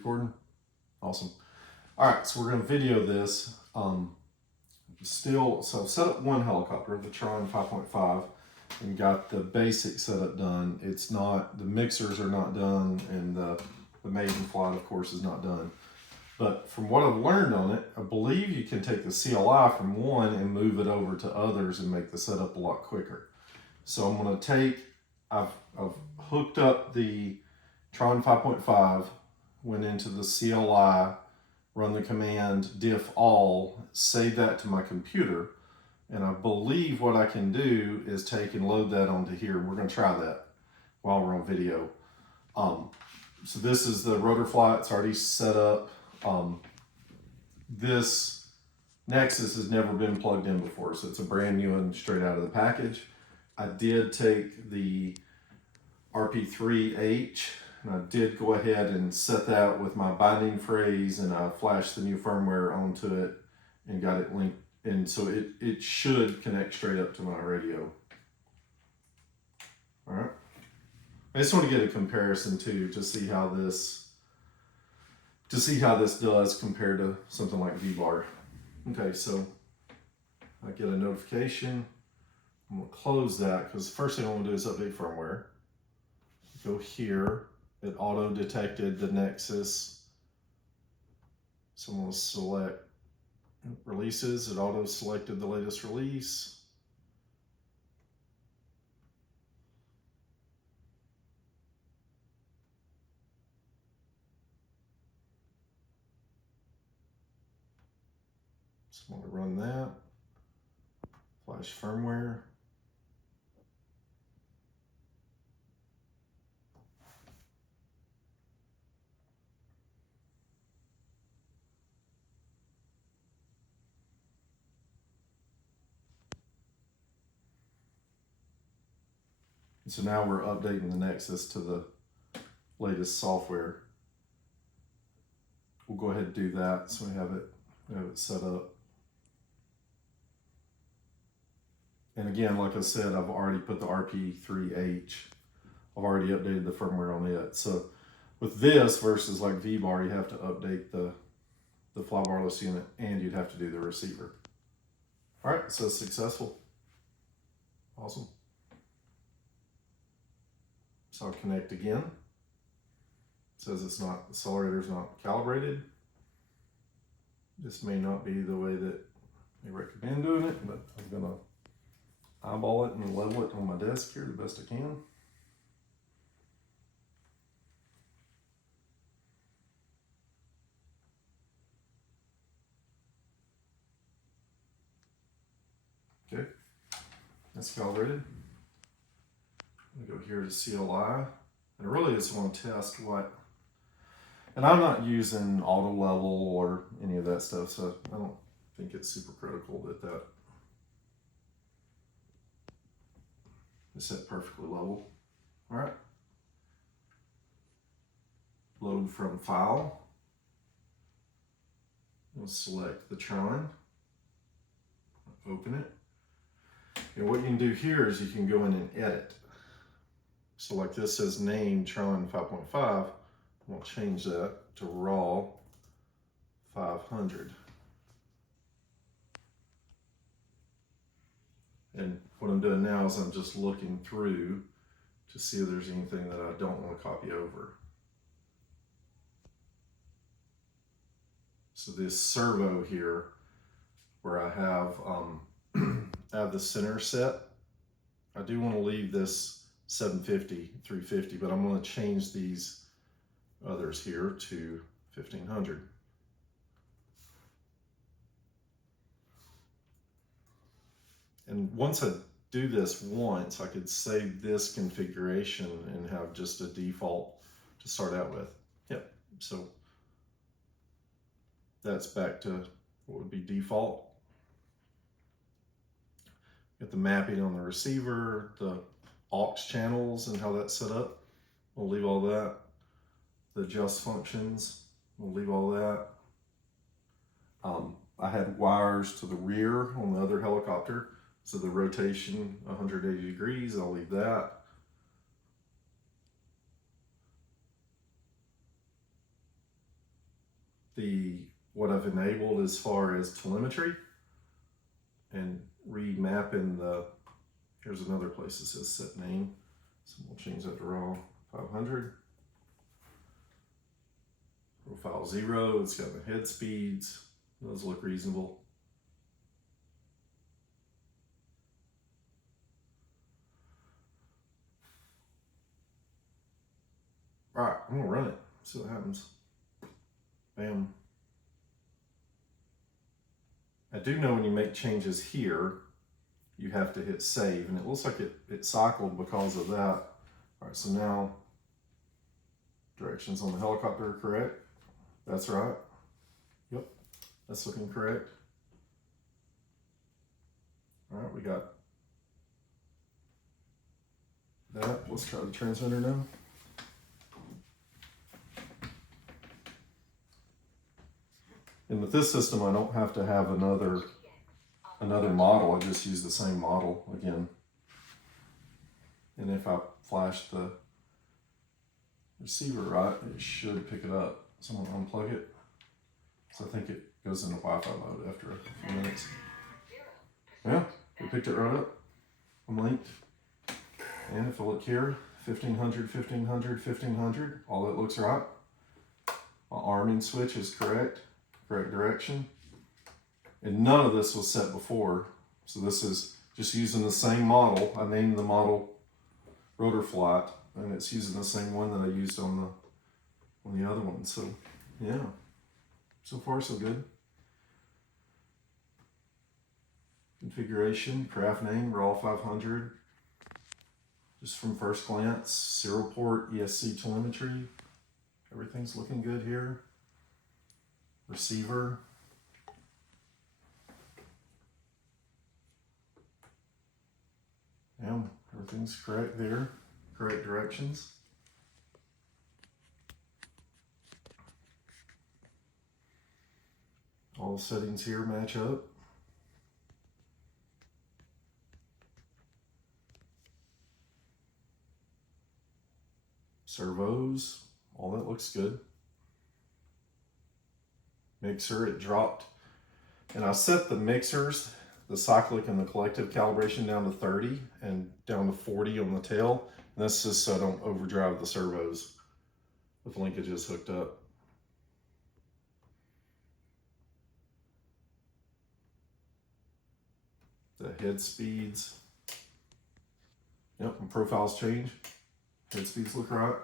Recording? Awesome. All right, so we're going to video this. So I've set up one helicopter, the Tron 5.5, and got the basic setup done. It's not, the mixers are not done, and the maiden flight, of course, is not done. But from what I've learned on it, I believe you can take the CLI from one and move it over to others and make the setup a lot quicker. So I'm going to take, I've hooked up the Tron 5.5, went into the CLI, run the command diff all, save that to my computer, and I believe what I can do is take and load that onto here. We're going to try that while we're on video. So this is the Rotorflight. It's already set up. This nexus has never been plugged in before, so it's a brand new one straight out of the package. I did take the RP3H, and I did go ahead and set that with my binding phrase, and I flashed the new firmware onto it and got it linked, and so it should connect straight up to my radio. All right. I just want to get a comparison too, to see how this does compared to something like VBAR. Okay, so I get a notification. I'm going to close that because the first thing I want to do is update firmware. Go here. It auto detected the nexus. So I'm going to select releases. It auto selected the latest release. So I'm going to run that. Flash firmware. So now we're updating the nexus to the latest software. We'll go ahead and do that so we have it set up. And again, like I said, I've already put the RP3H. I've already updated the firmware on it. So with this versus like VBAR, you have to update the fly wireless unit, and you'd have to do the receiver. All right, so successful. Awesome. So I'll connect again. It says it's not, the accelerator's not calibrated. This may not be the way that they recommend doing it, but I'm gonna eyeball it and level it on my desk here the best I can. Okay, that's calibrated. I'm gonna go here to CLI, and I really just want to test what, and I'm not using auto level or any of that stuff, so I don't think it's super critical that is set perfectly level. All right, load from file. We'll select the Tron, open it. And what you can do here is you can go in and edit. So like this says name Tron 5.5, we'll change that to raw 500. And what I'm doing now is I'm just looking through to see if there's anything that I don't want to copy over. So this servo here, where I have the center set, I do want to leave this 750, 350, but I'm going to change these others here to 1500. And once I do this once, I could save this configuration and have just a default to start out with. Yep, so that's back to what would be default. Get the mapping on the receiver, the aux channels and how that's set up. We'll leave all that. The adjust functions, we'll leave all that. I had wires to the rear on the other helicopter, so the rotation 180 degrees, I'll leave that. what I've enabled as far as telemetry and remapping here's another place that says set name. So we'll change that to raw 500. Profile 0, it's got the head speeds. Those look reasonable. All right, I'm gonna run it, see what happens. Bam. I do know when you make changes here, you have to hit save, and it looks like it cycled because of that. All right, so now directions on the helicopter are correct. That's right. Yep, that's looking correct. All right, we got that. Let's try the transmitter now. And with this system, I don't have to have another model. I just use the same model again. And if I flash the receiver right, it should pick it up. So I'm gonna unplug it. So I think it goes into Wi-Fi mode after a few minutes. Yeah, it picked it right up. I'm linked. And if I look here, 1500, 1500, 1500, all that looks right. My arming switch is correct direction. And none of this was set before. So this is just using the same model. I named the model Rotorflight, and it's using the same one that I used on the other one. So yeah, so far so good. Configuration, craft name, raw 500. Just from first glance, serial port, ESC telemetry. Everything's looking good here. Receiver. Yeah, everything's correct there. Correct directions. All the settings here match up. Servos, all that looks good. Mixer, it dropped. And I set the mixers, the cyclic and the collective calibration down to 30 and down to 40 on the tail. And that's just so I don't overdrive the servos with linkages hooked up. The head speeds. Yep, and profiles change. Head speeds look right.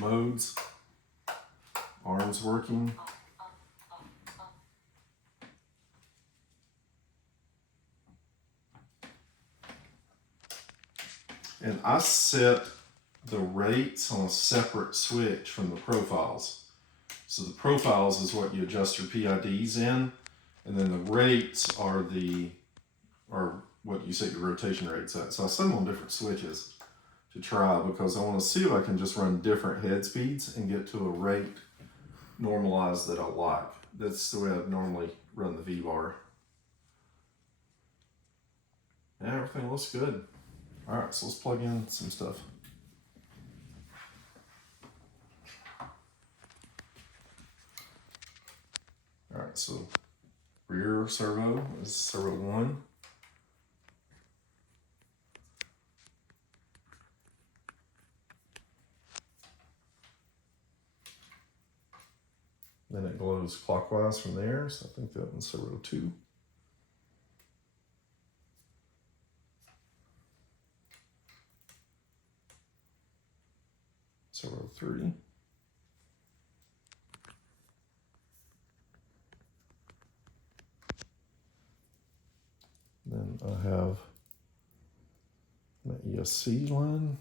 Modes. Arms working. And I set the rates on a separate switch from the profiles. So the profiles is what you adjust your PIDs in, and then the rates are what you set your rotation rates at. So I set them on different switches to try, because I want to see if I can just run different head speeds and get to a rate normalized that I like. That's the way I normally run the V-bar. Yeah, everything looks good. All right, so let's plug in some stuff. All right, so rear servo is servo 1. Then it glows clockwise from there, so I think that one's servo 2. Servo 3. Then I have my ESC line.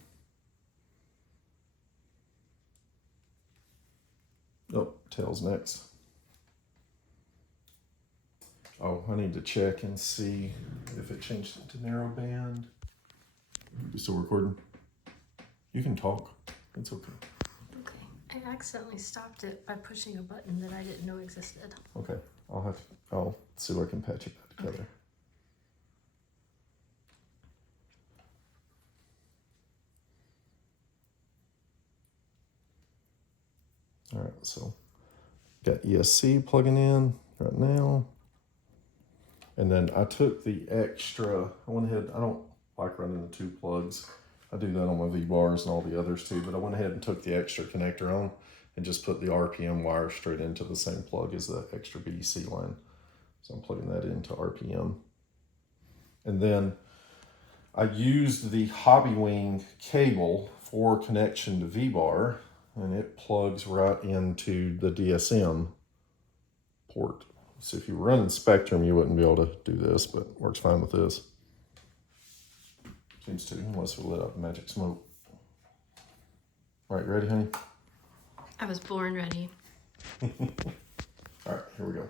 Oh, tail's next. Oh, I need to check and see if it changed it to narrow band. You still recording? You can talk. It's okay. Okay. I accidentally stopped it by pushing a button that I didn't know existed. Okay. I'll see if I can patch it back together. Okay. All right, so got ESC plugging in right now. And then I took the extra, I went ahead, I don't like running the 2 plugs. I do that on my V-bars and all the others too, but I went ahead and took the extra connector on and just put the RPM wire straight into the same plug as the extra BEC line. So I'm plugging that into RPM. And then I used the Hobbywing cable for connection to V-bar, and it plugs right into the DSM port. So if you were running Spectrum, you wouldn't be able to do this, but works fine with this. Seems to, unless we lit up magic smoke. All right, you ready, honey? I was born ready. All right, here we go.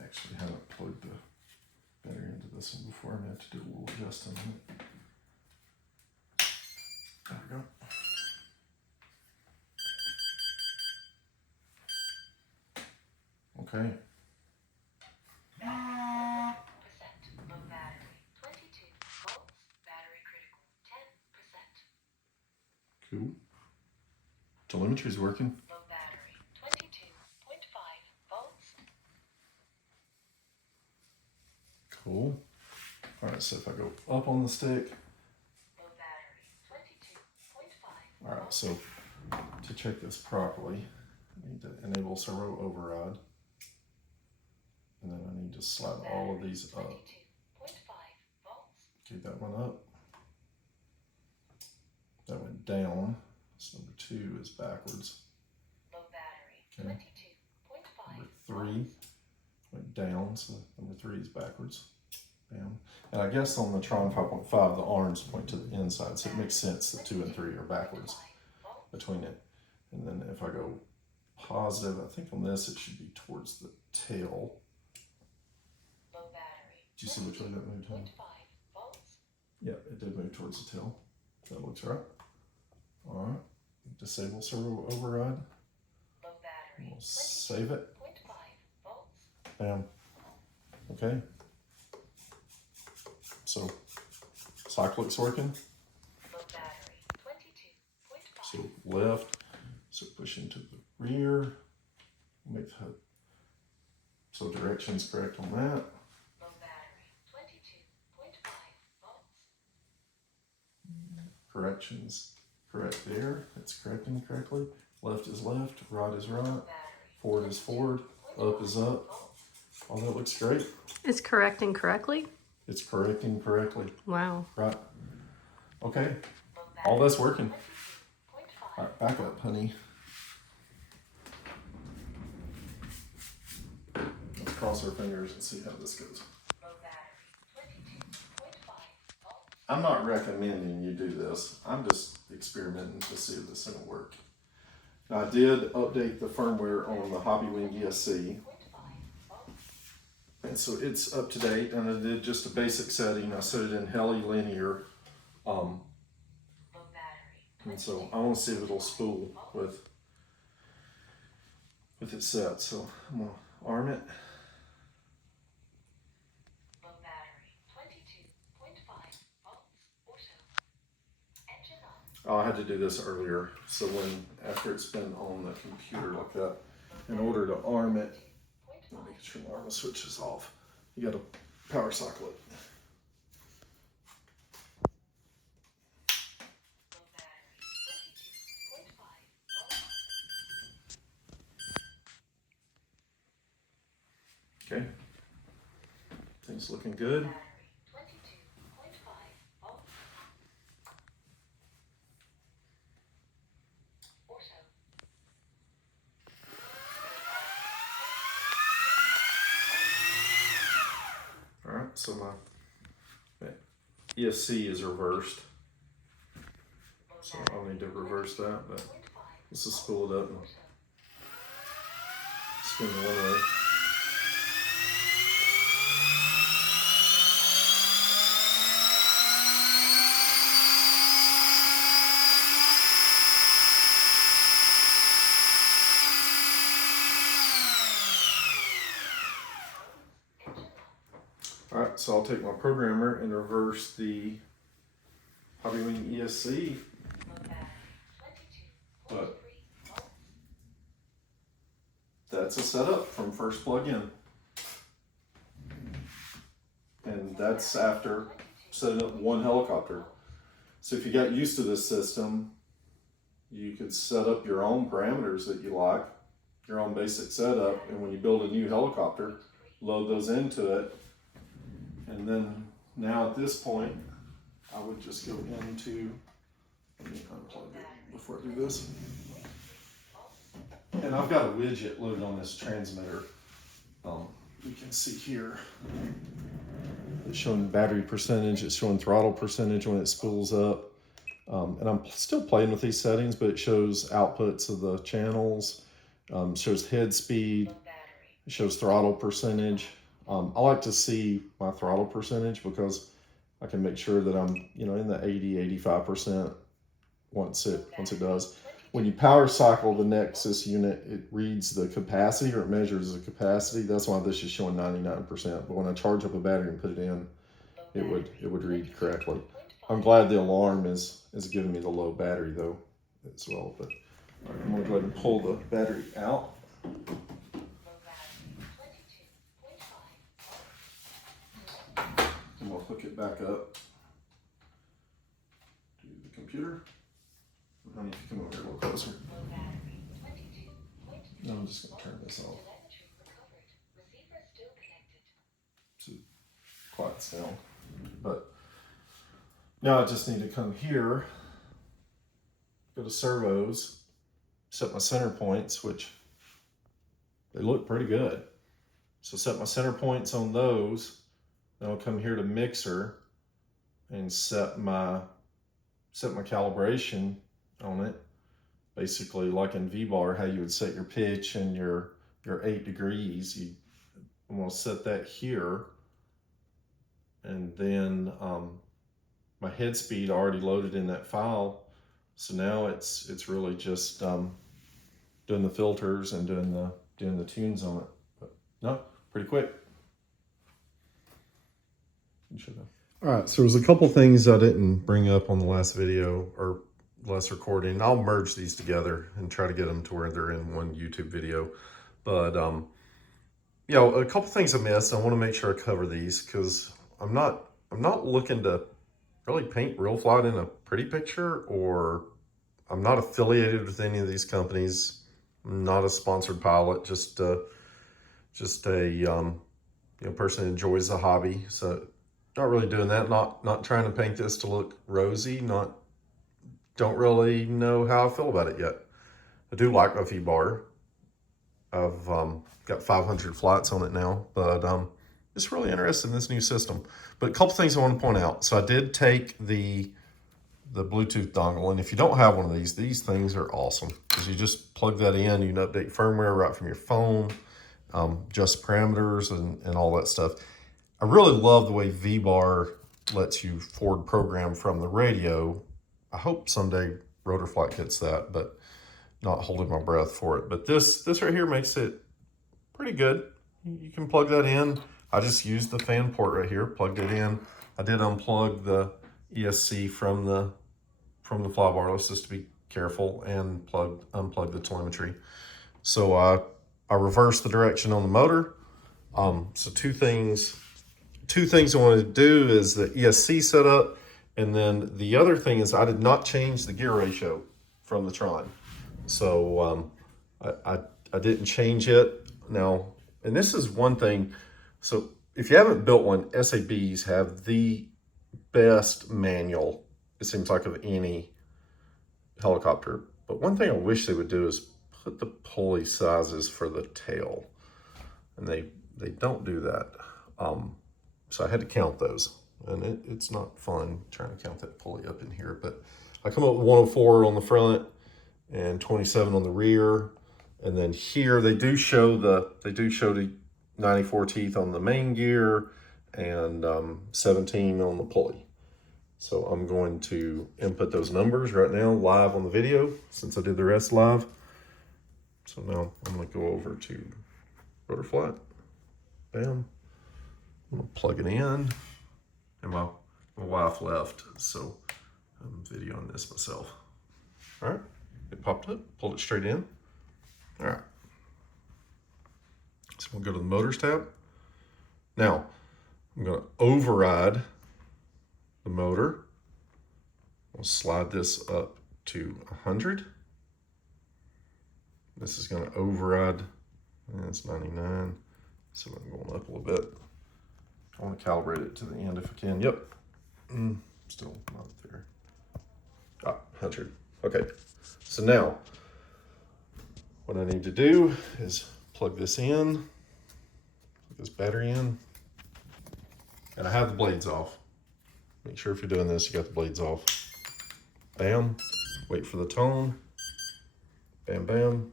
I actually haven't plugged the battery into this one before. I'm gonna have to do a little adjusting on it. There we go. Okay. Low battery, 22 volts, battery critical, 10%. Cool. Telemetry's working. Low battery, 22.5 volts. Cool. All right, so if I go up on the stick. Low battery, 22.5. All right, so to check this properly, I need to enable servo override. And then I need to slide all of these up. 22.5 volts. Okay, that went up. That went down. So number 2 is backwards. Low battery, Okay. 22.5 Number 3 went down, so number 3 is backwards. Down. And I guess on the Tron 5.5, the arms point to the inside, so it makes sense that 2 and 3 are backwards between it. And then if I go positive, I think on this it should be towards the tail. Low battery. Do you see which way that moved, honey? 22.5 volts. Yeah, it did move towards the tail. That looks right. All right, disable servo override. Low battery. We'll save it. 22.5 volts. Bam. Okay. So, cyclic's working. Low battery, 22.5. So left. So push into the rear. Make the so direction's correct on that. Low battery, 22.5 volts. Corrections correct there. It's correcting correctly. Left is left. Right is right. Battery, Forward is forward. Up is up. All that looks great. It's correcting correctly? It's correcting correctly. Wow. Right. Okay. low All battery, that's working. 22.5. All right, back up, honey. Let's cross our fingers and see how this goes. Low battery, 22.5 volts. I'm not recommending you do this. I'm just experimenting to see if this is going to work. Now, I did update the firmware on the Hobbywing ESC, 0.5 volts. and so it's up to date. And I did just a basic setting. I set it in heli linear, Low battery, and so I want to see if it'll spool with it set. So I'm gonna arm it. low battery, 22.5 volts. Auto. Engine on. Oh, I had to do this earlier. So after it's been on the computer like that, in order to arm it, let me make sure my arm switch is off. You got to power cycle it. Low battery, 22.5 volts. Okay. Things looking good. Battery, 22.5 volts. Auto. All right. So my ESC is reversed. So I'll need to reverse that, but let's just spool it up and spin it one way. All right, so I'll take my programmer and reverse the Hobbywing ESC, Low battery. 22.3 but volts. that's a setup from first plug-in. And that's after setting up one helicopter. So if you got used to this system, you could set up your own parameters that you like, your own basic setup, and when you build a new helicopter, load those into it. And then now at this point, I would just go into, let me unplug it before I do this. And I've got a widget loaded on this transmitter. You can see here, it's showing battery percentage, it's showing throttle percentage when it spools up. And I'm still playing with these settings, but it shows outputs of the channels, shows head speed, it shows throttle percentage. I like to see my throttle percentage because I can make sure that I'm, in the 80-85% once it does. When you power cycle the Nexus unit, it reads the capacity, or it measures the capacity. That's why this is showing 99%. But when I charge up a battery and put it in, it would read correctly. I'm glad the alarm is giving me the low battery though as well. But all right, I'm gonna go ahead and pull the battery out. And we'll hook it back up to the computer. Honey, if you come over here a little closer. No, I'm just gonna turn this off. So quiets down. But now I just need to come here, go to servos, set my center points, which they look pretty good. So set my center points on those. Then I'll come here to mixer and set my calibration on it. Basically like in V-bar, how you would set your pitch and your 8 degrees. I'm gonna set that here. And then my head speed already loaded in that file. So now it's really just doing the filters and doing the tunes on it. But no, pretty quick. All right, so there's a couple things I didn't bring up on the last video or last recording. I'll merge these together and try to get them to where they're in one YouTube video. But a couple things I missed. I want to make sure I cover these because I'm not looking to really paint Rotorflight in a pretty picture, or I'm not affiliated with any of these companies. I'm not a sponsored pilot, just a person who enjoys the hobby. So not really doing that. Not trying to paint this to look rosy. Don't really know how I feel about it yet. I do like my V-bar. I've got 500 flights on it now, but just really interested in this new system. But a couple things I want to point out. So I did take the Bluetooth dongle, and if you don't have one of these things are awesome because you just plug that in, you can update firmware right from your phone, adjust parameters and all that stuff. I really love the way V-bar lets you forward program from the radio. I hope someday Rotorflight gets that, but not holding my breath for it. But this right here makes it pretty good. You can plug that in. I just used the fan port right here, plugged it in. I did unplug the ESC from the flybarless just to be careful, and unplug the telemetry. So I reversed the direction on the motor. So two things I wanted to do is the ESC setup, and then the other thing is I did not change the gear ratio from the Tron. So I didn't change it. Now, and this is one thing, so if you haven't built one, SABs have the best manual, it seems like, of any helicopter. But one thing I wish they would do is put the pulley sizes for the tail, and they don't do that. So I had to count those, and it's not fun trying to count that pulley up in here. But I come up with 104 on the front and 27 on the rear, and then here they do show the 94 teeth on the main gear and 17 on the pulley. So I'm going to input those numbers right now live on the video since I did the rest live. So now I'm going to go over to Rotorflight. Bam. I'm gonna plug it in, and my wife left, so I'm videoing this myself. All right, it popped up, pulled it straight in. All right, so we'll go to the motors tab. Now, I'm gonna override the motor. We'll slide this up to 100. This is gonna override, and it's 99, so I'm going up a little bit. I want to calibrate it to the end if I can. Yep, still not there. 100, okay. So now, what I need to do is plug this in, plug this battery in, and I have the blades off. Make sure if you're doing this, you got the blades off. Bam, wait for the tone. Bam, bam.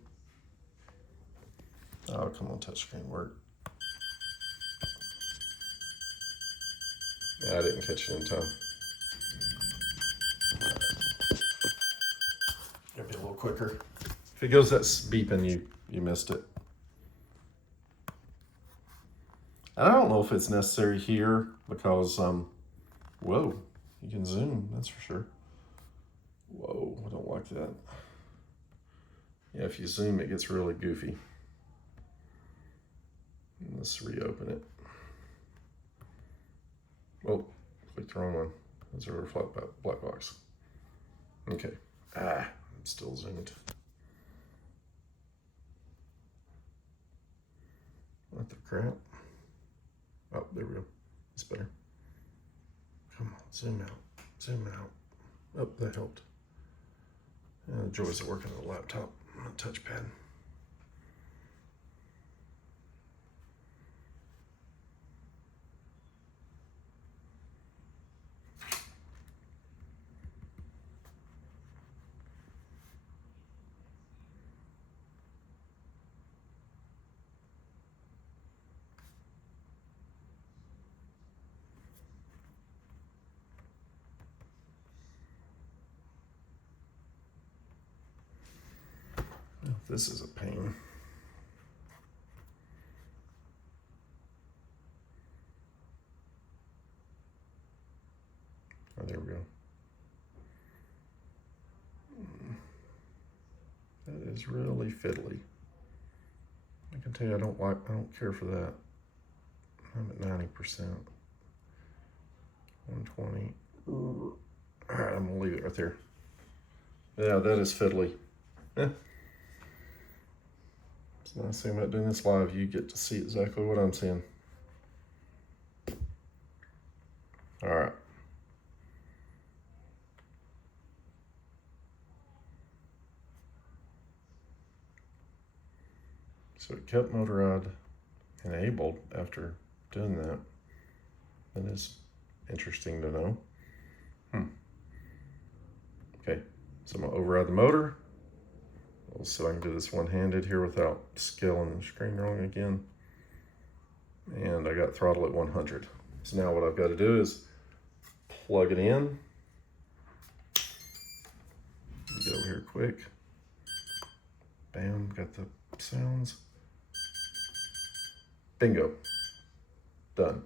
Oh, come on, touchscreen work. Yeah, I didn't catch it in time. Gotta be a little quicker. If it goes that beeping, you missed it. And I don't know if it's necessary here because, whoa, you can zoom, that's for sure. Whoa, I don't like that. Yeah, if you zoom, it gets really goofy. Let's reopen it. Oh, clicked the wrong one. That's a Rotorflight black box. Okay. I'm still zoomed. What the crap? Oh, there we go. It's better. Come on, zoom out. Zoom out. Oh, that helped. The joys of working on a laptop on a touchpad. This is a pain. Oh, there we go. That is really fiddly. I can tell you I don't care for that. I'm at 90%. 120. All right, I'm gonna leave it right there. Yeah, that is fiddly. It's the nice thing about doing this live, you get to see exactly what I'm seeing. All right. So it kept motor rod enabled after doing that. That is interesting to know. Okay, so I'm gonna override the motor. So I can do this one-handed here without scaling the screen wrong again. And I got throttle at 100. So now what I've got to do is plug it in. Get over here quick. Bam, got the sounds. Bingo, done.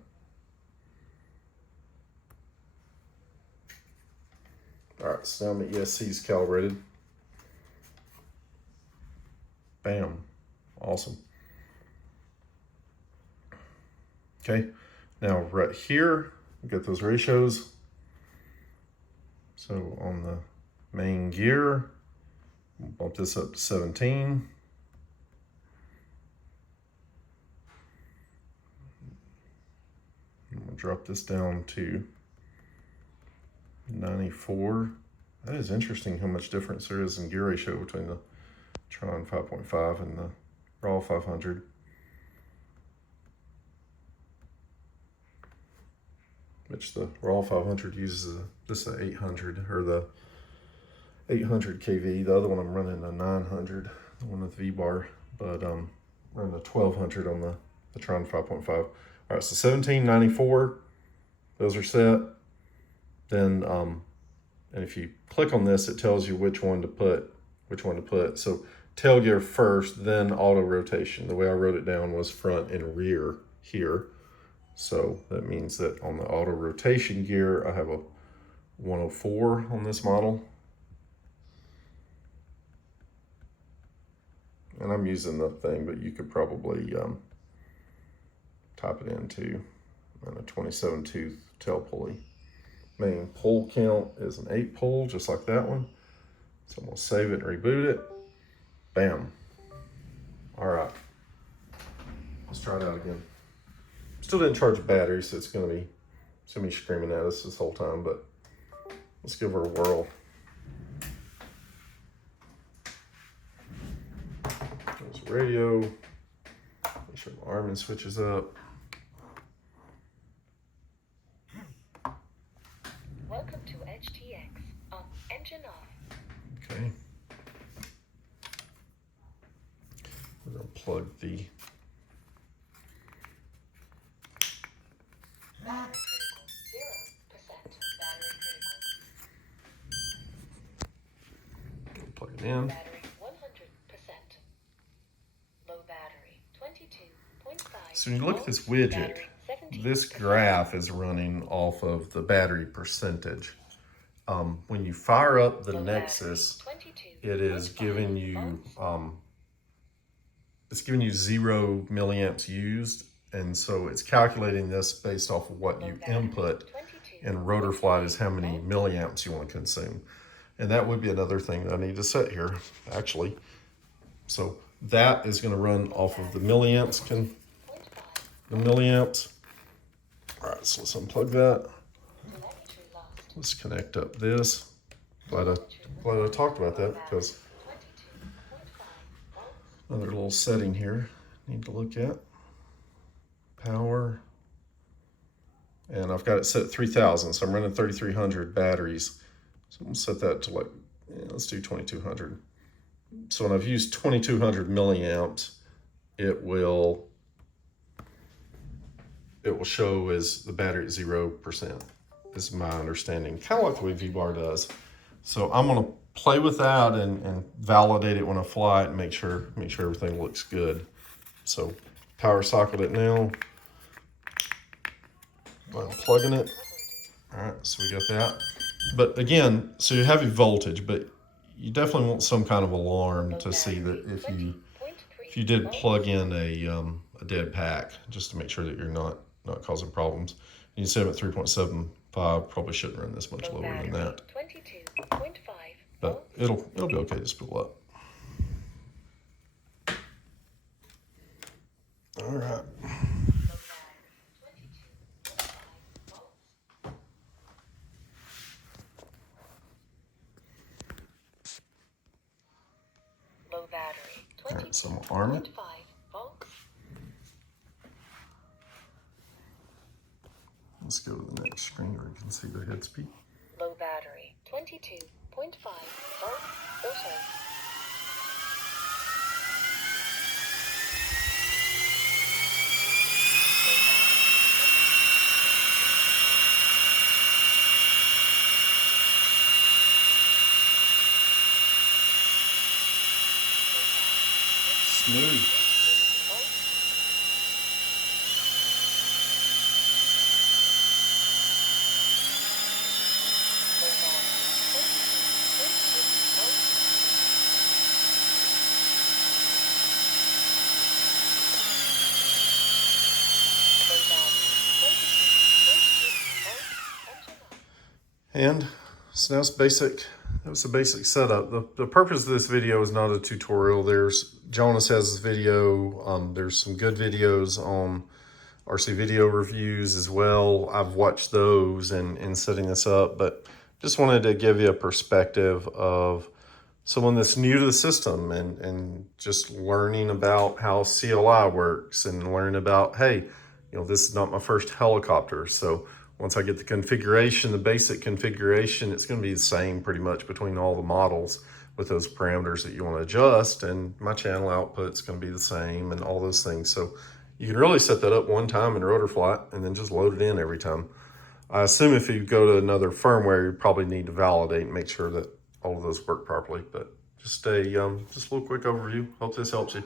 All right, so now my ESC is calibrated. Bam, awesome. Okay, now right here, we got those ratios. So on the main gear, we'll bump this up to 17. And we'll drop this down to 94. That is interesting how much difference there is in gear ratio between the Tron 5.5 and the Raw 500. Which the Raw 500 uses just the 800 or the 800 kV. The other one I'm running the 900, the one with V-bar, but running the 1200 on the Tron 5.5. All right, so 1794, those are set. Then, and if you click on this, it tells you which one to put. So tail gear first, then auto rotation. The way I wrote it down was front and rear here. So that means that on the auto rotation gear, I have a 104 on this model. And I'm using the thing, but you could probably type it into a 27 tooth tail pulley. Main pull count is an 8 pull, just like that one. So I'm gonna save it and reboot it. Bam. All right, let's try it out again. Still didn't charge the battery, so it's gonna be screaming at us this whole time, but let's give her a whirl. There's the radio. Make sure my arming switches up. Welcome to HTX. Engine off. Okay. We're gonna plug the Battery critical. 0% battery critical. plug it in. Battery 100%. Low battery 22.5. So when you look at this widget, Battery 17%. this graph is running off of the battery percentage. When you fire up the Low Nexus, battery, it is 22.5 giving you volts. it's giving you 0 milliamps used, and so it's calculating this based off of what you input, and Rotorflight is how many milliamps you want to consume. And that would be another thing that I need to set here, actually. So that is going to run off of the milliamps. All right, so let's unplug that. Let's connect up this. Glad I talked about that, because another little setting here need to look at. Power. And I've got it set at 3000, so I'm running 3300 batteries. So I'm gonna set that to like, let's do 2200. So when I've used 2200 milliamps, it will show as the battery at 0%, is my understanding. Kind of like the way V-Bar does. So I'm gonna play with that and validate it when I fly it and make sure everything looks good. So power socket it now. I'm plugging it. All right, so we got that. But again, so you have your voltage, but you definitely want some kind of alarm to see that if you did plug in a dead pack, just to make sure that you're not causing problems. And you set them at 3.75, probably shouldn't run this much lower than that. 22.5. But it'll be okay to spool up. All right. Low battery. All right, so I'm gonna arm it. 22.5 volts. Let's go to the next screen where you can see the head speed. Low battery. 22.5 volts. Auto. Smooth. And so that's basic. That was the basic setup. The purpose of this video is not a tutorial. Jonas has this video. There's some good videos on RC video reviews as well. I've watched those in setting this up, but just wanted to give you a perspective of someone that's new to the system and just learning about how CLI works and learning about, hey, this is not my first helicopter. So once I get the configuration, the basic configuration, it's going to be the same pretty much between all the models with those parameters that you want to adjust. And my channel output's going to be the same and all those things. So you can really set that up one time in Rotorflight and then just load it in every time. I assume if you go to another firmware, you probably need to validate and make sure that all of those work properly. But just just a little quick overview. Hope this helps you.